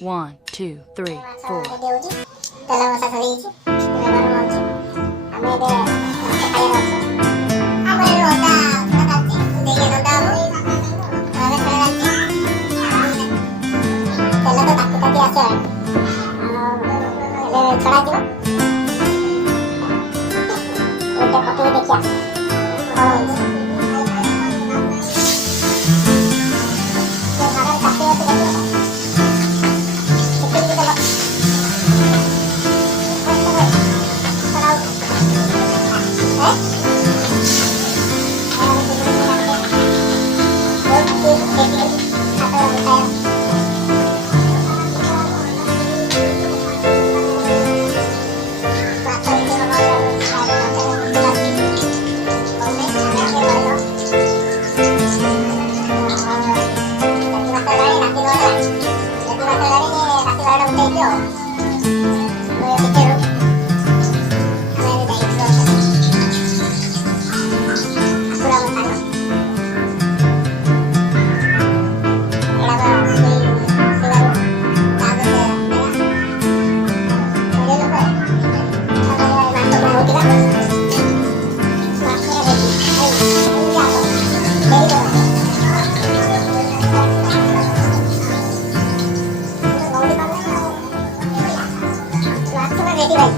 One, two, three, four. ତେଲ ମସା ସରିଯାଇଛି ବ୍ୟବହାର ହେଉଛି ଆମେ ଏବେ ମାଛ ଖାଇବାର ଅଛୁ ଆମର ଏବେ ଅଦା ଚାଲିଛି ଦେଇକି ରନ୍ଧା ହବ ଏବେ ଖେଳାଯାଉଛି ତେଲ ତ ତାତି ତାତି ଆସିଲାଣି ଏବେ ଛଡ଼ାଯିବ ଗୋଟେ ପକେଇକି ଦେଖିବା କ'ଣ ହେଉଛି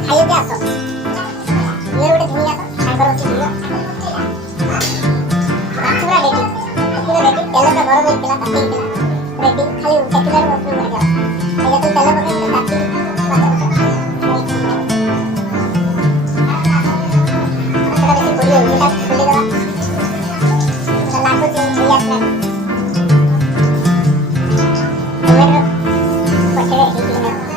ଖାଇବାକୁ ଆସ ଇଏ ଗୋଟେ ଧୁଇ ଆସ ତାଙ୍କର ଅଛି ଧୁଇ ମାଛ ପୁରା ରେଡି ତେଲ ପୁରା ଗରମ ହେଇଥିଲା ତାତି ହେଇଥିଲା ରେଡି ଖାଲି ସେକିଲାରୁ ଉପରକୁ ବାହାରିବ ଏବେ ତ ତେଲ ପକେଇ ତାତି ମାଛଟା ବେଶୀ ଖୋଲି ହଉନି ଏଇଟା ଖୋଲିଦେବା ଲାଗୁଛି ଧୁଇ ଆସିଲାଣି ଟମାଟୋ ପଛରେ ହେଇକି ମୁଁ ଜାଣିବ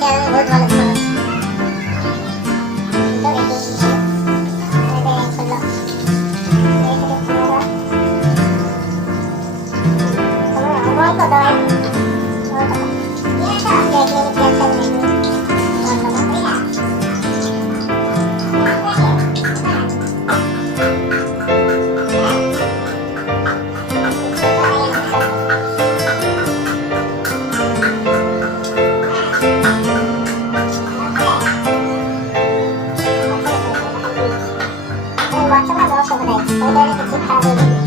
ଦେଖିବା ବହୁତ ଭଲ ଦେଖାଯାଉଛି।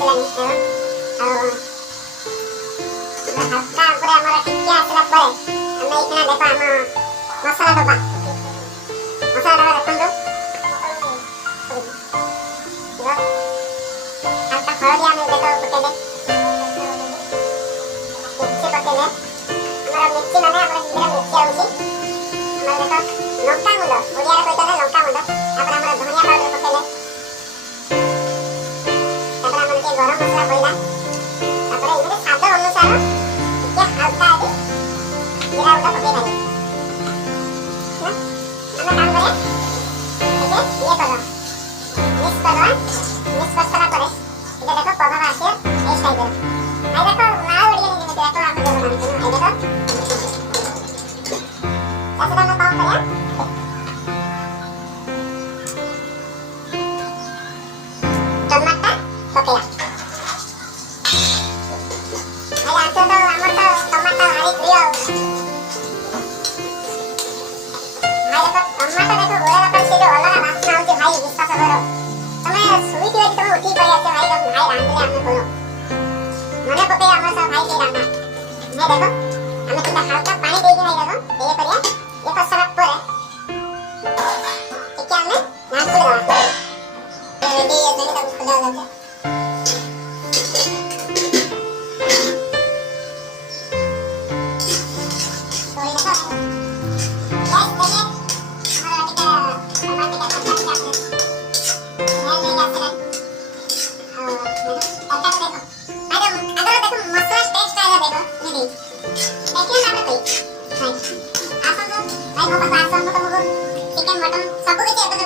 ଆସିଲାନି ଆଉ ହାଲକା ଉପରେ ଆମର ଟିକେ ଆସିଲା ପରେ ଆମେ ଏଇଖିନା ଦେଖ ଆମ ମସଲା ଡବା ଦେଖନ୍ତୁ ହାଲକା ହଳଦୀ ଆମେ ଦେଖ ପକେଇଲେ ମିର୍ଚି ପକେଇଲେ ଆମର ମିର୍ଚି ମାନେ ଆମର ହିନ୍ଦୀରେ ମିର୍ଚି ହେଉଛି ଆମର ଦେଖ ଲଙ୍କାଗୁଣ୍ଡ ଓଡ଼ିଆରେ କହିଦେଲେ ଲଙ୍କାଗୁଣ୍ଡ ତାପରେ ଆମର ଧନିଆ ପାଉଡର ପକେଇଲେ ତାପରେ ଆମର ଟିକେ ଗରମ ମସଲା ପଇଲା ତାପରେ ଏମିତି ସ୍ୱାଦ ଅନୁସାର ଟିକେ ହାଲକା ଜିରା ଗୁଣ୍ଡ ପକେଇ ପାରିବେ ଆମେ କାମ କରିବା ଟିକେ ଇଏ କରିବା ମିକ୍ସ କରିସାରିଲା ପରେ এটা দেখো প্রভাব আসে এই সাইডে আই দেখো না ওড়িয়ে নিয়ে দেখো আমি দেব না এই দেখো তাহলে আমরা পাও করিয়া টমাটো পকেয়া আই আনতো তো আমার তো টমাটো ভারী প্রিয় আই দেখো টমাটো দেখো গোড়া রাখার সেই অলগা বাসনা হচ্ছে ভাই বিশ্বাস করো તમે સુઈ ગયો તમે ઉઠી પડ્યા છે ભાઈ ભાઈ રાંધલે અમે બોલો મને પકે અમાર સા ભાઈ કે રાંધા મે દેખો અમે કિતા હલકા પાણી દેઈ ભાઈ દેખો એ કર્યા એ પસરા પર એ क्या हमने नाम को लगा रेडी ये नहीं तब खुला हो जाता तो ये देखो गैस देखिए हमारा टिका टमाटर का पत्ता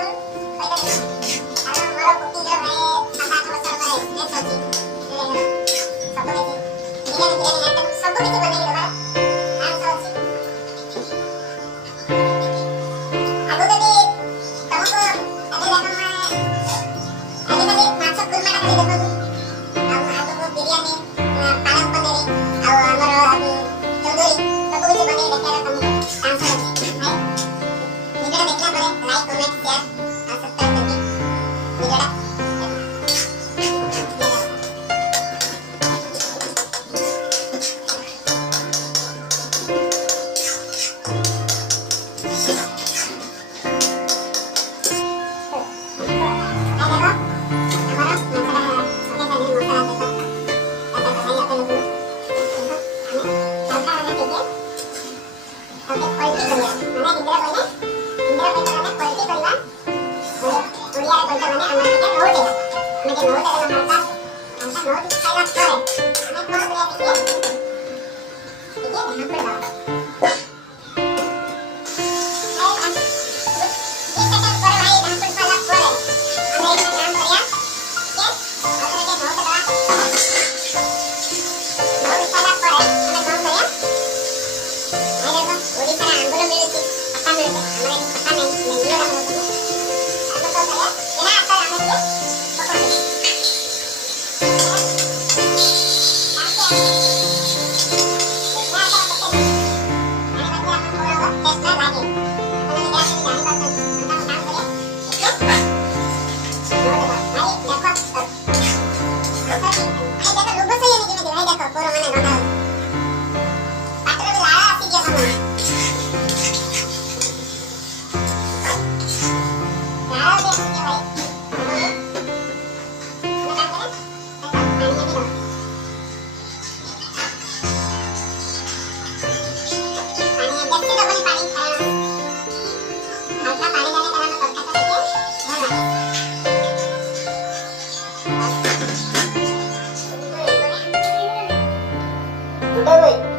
Udah, Boy.